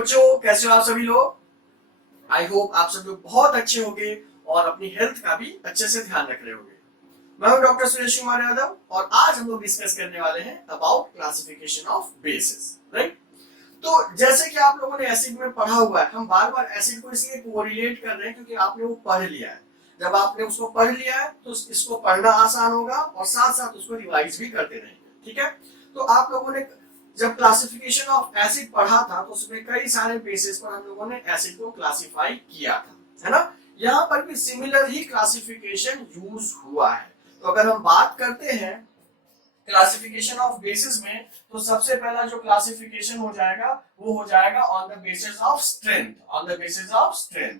बच्चों, कैसे हो आप सभी लोग। आई होप आप सब लोग बहुत अच्छे होंगे और अपनी हेल्थ का भी अच्छे से ध्यान रख रहे होंगे। मैं हूं डॉक्टर सुरेश कुमार यादव और आज हम लोग डिस्कस करने वाले हैं about classification of basis, right. तो जैसे कि आप लोगों ने एसिड में पढ़ा हुआ है, हम बार बार एसिड को इसलिए कोरिलेट कर रहे हैं क्योंकि आपने वो पढ़ लिया है। जब आपने उसको पढ़ लिया है तो इसको पढ़ना आसान होगा और साथ साथ उसको रिवाइज भी करते रहेंगे, ठीक है। तो आप लोगों ने जब क्लासिफिकेशन ऑफ एसिड पढ़ा था तो उसमें कई सारे बेसिस पर हम लोगों ने एसिड को क्लासिफाई किया था, है ना। यहाँ पर भी सिमिलर ही क्लासिफिकेशन यूज हुआ है। तो अगर हम बात करते हैं क्लासिफिकेशन ऑफ बेसिस में, तो सबसे पहला जो क्लासिफिकेशन हो जाएगा वो हो जाएगा on the basis of strength. On the basis of strength.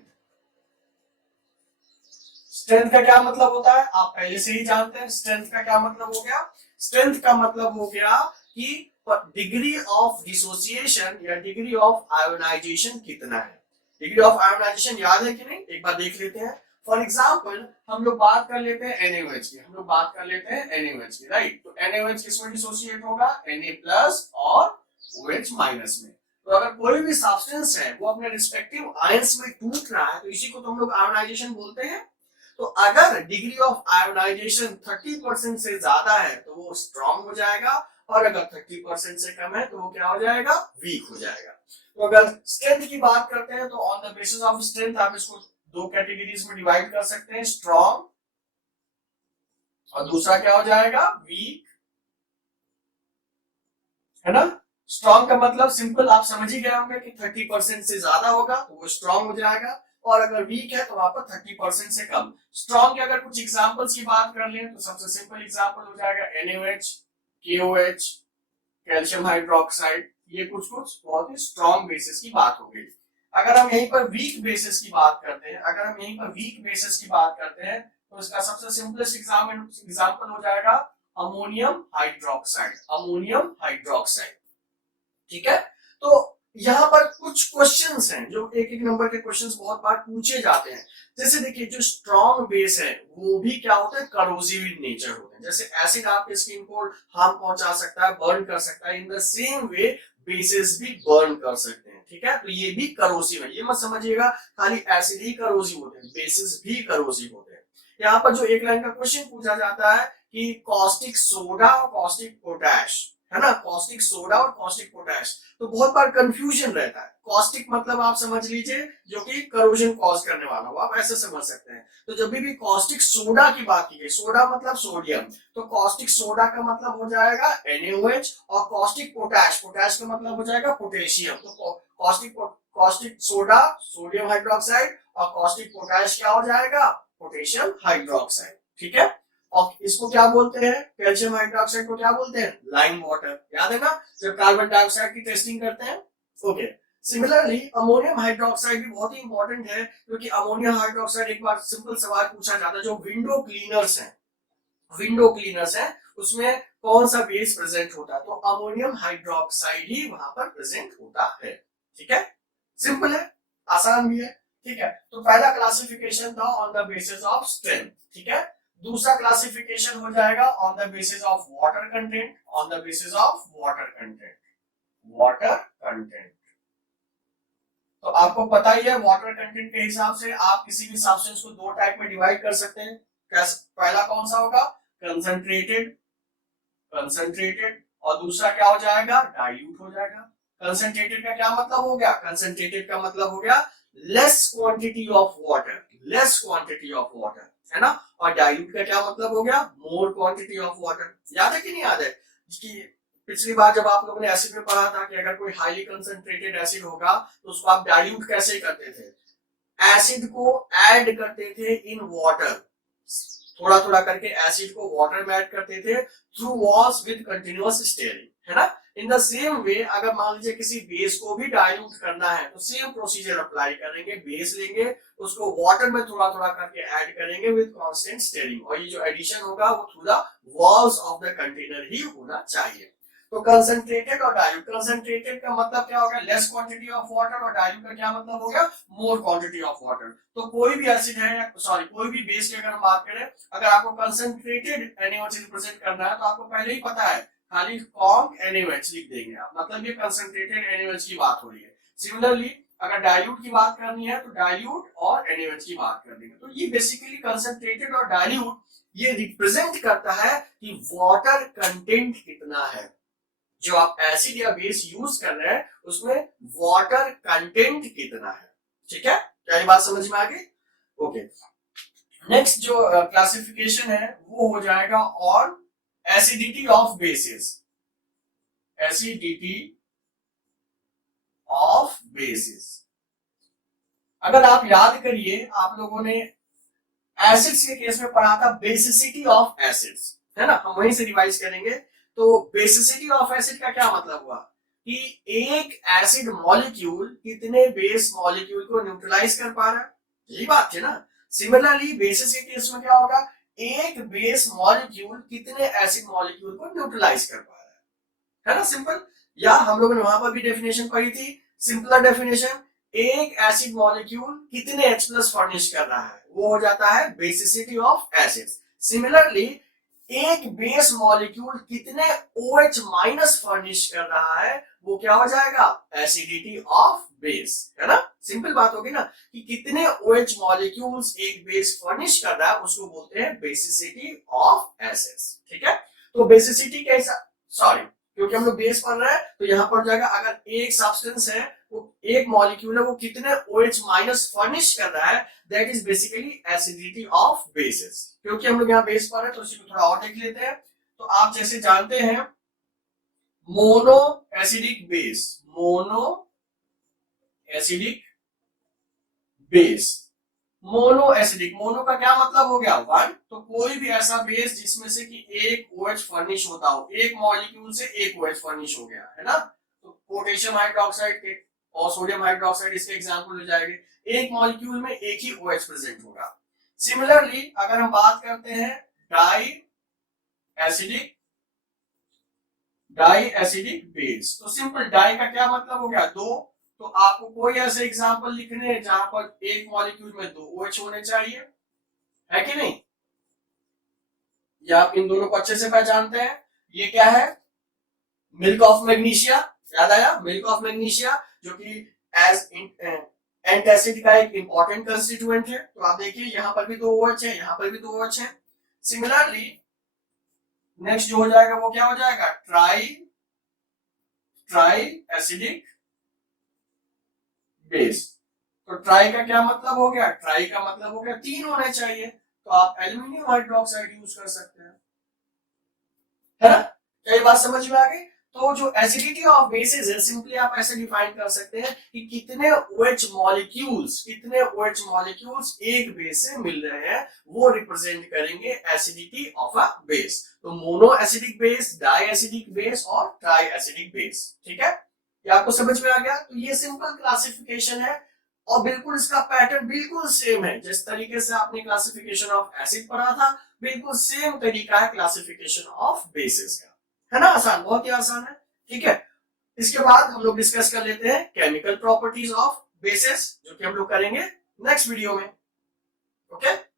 Strength का क्या मतलब होता है आप पहले से ही जानते हैं। स्ट्रेंथ का क्या मतलब हो गया? स्ट्रेंथ का मतलब हो गया कि डिग्री ऑफ डिसोसिएशन या डिग्री ऑफ आयोनाइजेशन कितना है। डिग्री ऑफ आयोनाइजेशन याद है कि नहीं, एक बार देख लेते हैं। फॉर एग्जाम्पल हम लोग बात कर लेते हैं NaOH की, हम लोग बात कर लेते हैं NaOH की, राइट। तो NaOH किसमें डिसोसिएट होगा? Na+ और OH- में। तो अगर कोई भी सब्सटेंस है वो अपने रिस्पेक्टिव आयंस में टूट रहा है तो इसी को तो हम लोग आयोनाइजेशन बोलते हैं। तो अगर डिग्री ऑफ आयोनाइजेशन 30% से ज्यादा है तो वो स्ट्रॉन्ग हो जाएगा और अगर 30% से कम है तो वो क्या हो जाएगा? वीक हो जाएगा। तो अगर स्ट्रेंथ की बात करते हैं तो on the basis of strength आप इसको दो कैटेगरीज में डिवाइड कर सकते हैं, स्ट्रॉन्ग और दूसरा क्या हो जाएगा? वीक, है ना। स्ट्रॉन्ग का मतलब सिंपल आप समझ ही गए होंगे कि 30% से ज्यादा होगा तो वो स्ट्रॉन्ग हो जाएगा और अगर वीक है तो वहां पर 30% से कम। स्ट्रॉन्ग के अगर कुछ एग्जांपल्स की बात कर लें तो सबसे सिंपल एग्जांपल हो जाएगा NaOH, KOH, कैल्शियम हाइड्रोक्साइड। ये कुछ बहुत ही स्ट्रॉन्ग बेसिस की बात हो गई। अगर हम यहीं पर वीक बेसिस की बात करते हैं, अगर हम यहीं पर वीक बेसिस की बात करते हैं तो इसका सबसे सिंपलेस्ट एग्जांपल हो जाएगा अमोनियम हाइड्रोक्साइड। अमोनियम हाइड्रोक्साइड, ठीक है। तो यहाँ पर कुछ क्वेश्चंस हैं जो एक एक नंबर के क्वेश्चंस बहुत बार पूछे जाते हैं। जैसे देखिए जो स्ट्रॉन्ग बेस है वो भी क्या होता है? करोसिव इन नेचर होते हैं। जैसे एसिड आपके स्किन को हार्म पहुंचा सकता है, बर्न कर सकता है, in the same way basis भी बर्न कर सकते हैं, ठीक है। तो ये भी करोसिव है। ये मत समझिएगा खाली एसिड ही करोसिव होते हैं, बेसिस भी करोसिव होते हैं। यहाँ पर जो एक लाइन का क्वेश्चन पूछा जाता है कि कॉस्टिक सोडा और कॉस्टिक पोटैश, है ना, कॉस्टिक सोडा और कॉस्टिक पोटैश। तो बहुत बार कंफ्यूजन रहता है। कॉस्टिक मतलब आप समझ लीजिए जो कि करोजन कॉज करने वाला हो, आप ऐसे समझ सकते हैं। तो जब भी कॉस्टिक सोडा की बात की गई, सोडा मतलब सोडियम, तो कॉस्टिक सोडा का मतलब हो जाएगा NaOH और कॉस्टिक पोटैश, पोटैश का मतलब हो जाएगा पोटेशियम। तो कॉस्टिक सोडा सोडियम हाइड्रोक्साइड और कॉस्टिक पोटैश क्या हो जाएगा? पोटेशियम हाइड्रोक्साइड, ठीक है। और इसको क्या बोलते हैं? कैल्शियम हाइड्रोक्साइड को क्या बोलते हैं? Lime water. याद है ना जब कार्बन डाइऑक्साइड की टेस्टिंग करते हैं। ओके। सिमिलरली अमोनियम हाइड्रोक्साइड भी बहुत ही इंपॉर्टेंट है क्योंकि अमोनियम हाइड्रोक्साइड एक बार सिंपल सवाल पूछा जाता है, जो विंडो क्लीनर्स हैं, विंडो क्लीनर्स हैं उसमें कौन सा बेस प्रेजेंट होता है? तो अमोनियम हाइड्रोक्साइड ही वहां पर प्रेजेंट होता है, ठीक है। सिंपल है, आसान भी है, ठीक है। तो पहला क्लासिफिकेशन था on the basis of strength, ठीक है। दूसरा क्लासिफिकेशन हो जाएगा on the basis of water content. On the basis of water content, water content. तो आपको पता ही है वाटर कंटेंट के हिसाब से आप किसी भी सब्सटेंस को दो टाइप में डिवाइड कर सकते हैं। पहला कौन सा होगा? कंसंट्रेटेड, कंसंट्रेटेड, और दूसरा क्या हो जाएगा? डाइल्यूट हो जाएगा। कंसंट्रेटेड का क्या मतलब हो गया? कंसंट्रेटेड का मतलब हो गया less quantity of water, less quantity of water, है ना। और डाइल्यूट का क्या मतलब हो गया? More quantity of water. याद है कि नहीं याद है कि पिछली बार जब आप लोगों ने एसिड में पढ़ा था कि अगर कोई हाईली कंसंट्रेटेड एसिड होगा तो उसको आप डाइल्यूट कैसे करते थे? एसिड को ऐड करते थे इन वाटर, थोड़ा थोड़ा करके एसिड को वाटर में ऐड करते थे through walls with continuous steering, है ना। इन द सेम वे अगर मान लीजिए किसी बेस को भी डाइल्यूट करना है तो सेम प्रोसीजर अप्लाई करेंगे। बेस लेंगे, उसको वाटर में थोड़ा थोड़ा करके ऐड करेंगे विद कांस्टेंट स्टीयरिंग, और ये जो एडिशन होगा वो through the walls of the container ही होना चाहिए। तो कंसंट्रेटेड और डाइल्यूट, कंसंट्रेटेड का मतलब क्या हो गया? लेस क्वांटिटी ऑफ वाटर, और डाइल्यूट का क्या मतलब हो गया? More quantity of water. तो कोई भी एसिड है, सॉरी कोई भी बेस की अगर हम बात करें, अगर आपको कंसंट्रेटेड NaOH रिप्रेजेंट करना है तो आपको पहले ही पता है खाली कॉन्क NaOH लिख देंगे आप, मतलब ये कंसंट्रेटेड NaOH की बात हो रही है। सिमिलरली अगर डाइल्यूट की बात करनी है तो डाइल्यूट और NaOH की बात करनी है। तो ये बेसिकली कंसंट्रेटेड और डाइल्यूट ये रिप्रेजेंट करता है कि वाटर कंटेंट कितना है। जो आप एसिड या बेस यूज कर रहे हैं उसमें वाटर कंटेंट कितना है। ठीक है, क्या ये बात समझ में आ गई? ओके, नेक्स्ट जो क्लासिफिकेशन है वो हो जाएगा on acidity of basis. Acidity of basis, अगर आप याद करिए आप लोगों ने एसिड्स के केस में पढ़ा था बेसिसिटी ऑफ एसिड्स, है ना, हम वहीं से रिवाइज करेंगे। तो बेसिसिटी ऑफ एसिड का क्या मतलब हुआ कि एक एसिड मॉलिक्यूल कितने बेस मॉलिक्यूल को न्यूट्रलाइज कर पा रहा है, यही बात है ना। सिमिलरली बेसिस के केस में क्या होगा, एक बेस मॉलिक्यूल कितने एसिड मॉलिक्यूल को न्यूट्रलाइज कर पा रहा है ना, सिंपल। या हम लोगों ने वहां पर भी डेफिनेशन पढ़ी थी, सिंपलर डेफिनेशन, एक एसिड मॉलिक्यूल कितने H+ फर्निश कर रहा है, वो हो जाता है बेसिसिटी ऑफ एसिड्स। सिमिलरली एक बेस मॉलिक्यूल कितने OH- फर्निश कर रहा है, वो क्या हो जाएगा, एसिडिटी ऑफ बेस, है ना। सिंपल बात होगी ना कि कितने OH मॉलिक्यूल्स एक बेस फर्निश कर रहा है उसको बोलते हैं बेसिसिटी ऑफ एसिड्स। ठीक है, तो बेसिसिटी कैसा, सॉरी क्योंकि हम लोग बेस पढ़ रहे हैं तो यहां पर जाएगा अगर एक सब्सटेंस है वो एक मॉलिक्यूल है वो कितने OH- फर्निश कर रहा है, that is basically acidity of basis. क्योंकि हम लोग यहाँ बेस पढ़ रहे हैं तो इसी को थोड़ा और देख लेते हैं। तो आप जैसे जानते हैं mono acidic base, mono acidic base, mono acidic, mono का क्या मतलब हो गया, वन। तो कोई भी ऐसा बेस जिसमें से कि एक OH फर्निश होता हो, एक मॉलिक्यूल से एक OH फर्निश हो गया, है ना। तो पोटेशियम हाइड्रोक्साइड के और सोडियम हाइड्रोक्साइड इसके एग्जांपल हो जाएंगे, एक मॉलिक्यूल में एक ही OH प्रेजेंट होगा। सिमिलरली अगर हम बात करते हैं डाई एसिडिक बेस, तो सिंपल डाई का क्या मतलब हो गया, दो। तो आपको कोई ऐसे एग्जांपल लिखने हैं जहां पर एक मॉलिक्यूल में दो OH होने चाहिए, है कि नहीं। या आप इन दोनों को अच्छे से पहचानते हैं। ये क्या है, मिल्क ऑफ मैग्नीशिया, याद आया, मिल्क ऑफ मैग्नीशिया, जो कि एज एंटासिड का एक इंपॉर्टेंट कंस्टिट्यूएंट है। तो आप देखिए यहां पर भी दो OH है, यहां पर भी दो OH है। सिमिलरली नेक्स्ट जो हो जाएगा वो क्या हो जाएगा, ट्राई एसिडिक बेस। तो ट्राई का क्या मतलब हो गया, ट्राई का मतलब हो गया तीन होने चाहिए, तो आप एल्यूमिनियम हाइड्रोक्साइड यूज कर सकते हैं, है ना। क्या ये बात समझ में आ गई। तो जो एसिडिटी ऑफ बेसिस है सिंपली आप ऐसे डिफाइन कर सकते हैं कि कितने OH मॉलिक्यूल्स एक बेस से मिल रहे हैं, वो रिप्रेजेंट करेंगे एसिडिटी ऑफ अ बेस। तो mono acidic base, di acidic base और ट्राई एसिडिक बेस। ठीक है, ये आपको समझ में आ गया। तो ये सिंपल क्लासिफिकेशन है और बिल्कुल इसका पैटर्न बिल्कुल सेम है, जिस तरीके से आपने क्लासिफिकेशन ऑफ एसिड पढ़ा था बिल्कुल सेम तरीका है क्लासिफिकेशन ऑफ बेसिस का, है ना। आसान, बहुत ही आसान है। ठीक है, इसके बाद हम लोग डिस्कस कर लेते हैं केमिकल प्रॉपर्टीज ऑफ बेसिस, जो कि हम लोग करेंगे नेक्स्ट वीडियो में। ओके।